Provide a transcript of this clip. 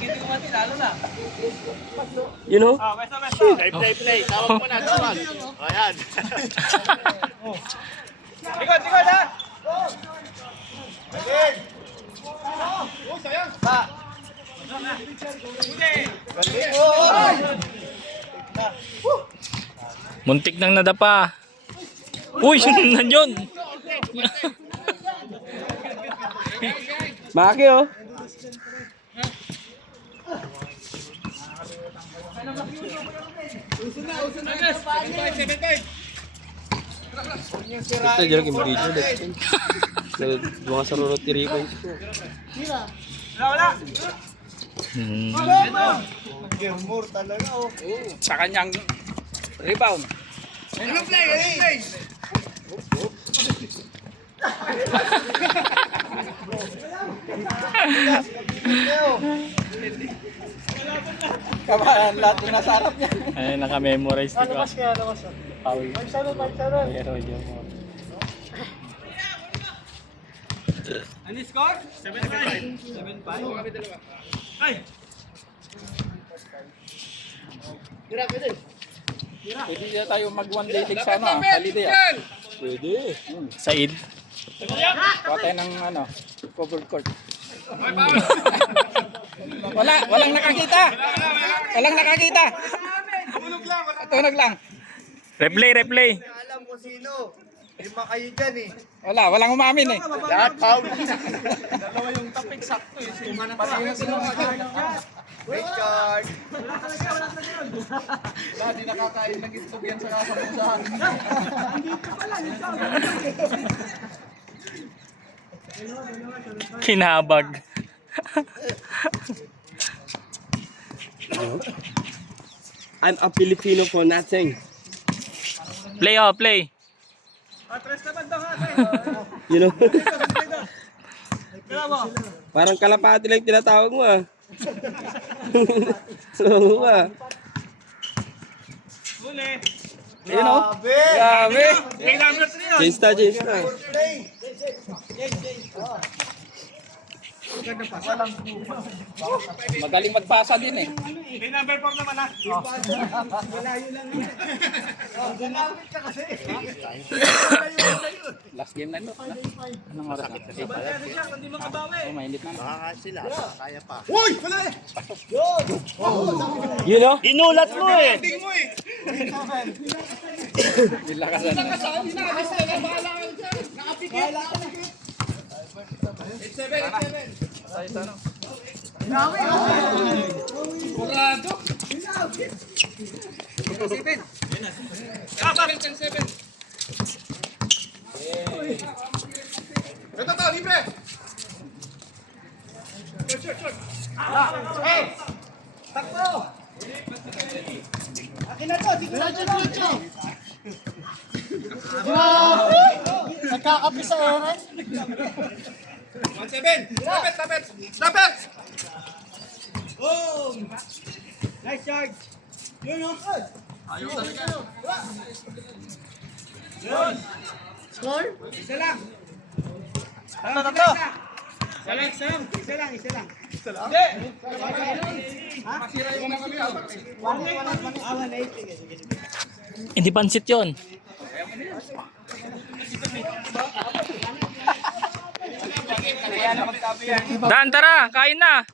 hindi kumati, lalo na. You know? Play. Tawag mo na, tawag. Ayan. Likod, ha! Sayang! Muntik nang nadapa. Uy, nandiyon. Maki oh. Ito dyan yung video dyan. Dua sa rurot tiri ko. Wala! Germur talaga, oh. Sa kanyang rebound. Ano play? Kabahan, lahat yung nasa harap niya. Ay, naka-memorize ko. Labas kaya. Pawi. Pagsanon. Pero yun mo. Ano yung score? 7-5. 7-5? Ay! Pwede na tayo mag-one day league sa ano, holiday ah. Pwede. Said. Kuha tayo ng ano, covered court. Walang nakakita. Walang nakakita. Tunog lang. Replay. Alam ko sino. Lima kayo dyan eh. Walang umamin eh. Lahat foul. Dalawa yung topic sakto eh. Richard. Di nakakain ng itlog yan sa kasamusahan. Kinabag. I'm a Filipino for nothing. Play. Atras naman daw ha. You know? Parang kalapati lang tinatawag mo ah. Oo ah. Huli. Ayun o. Grabe. Grabe. Change na. Magaling magpasa din eh. May number 4 naman ha. Last game na ito. Anong oras na? Oh, mainit na. Baka sila. Kaya pa. You know? Ginulat mo eh. Bilakasan. Nagkakapi sa oras. 1-7. Stop it! Boom! Nice charge. Yun o. Ayaw talaga. Yun. Score? Isa lang. Tatlo. Isa lang. Hindi. Masira yung mga kami. Hindi pansit yun. Dan, tara, kain na.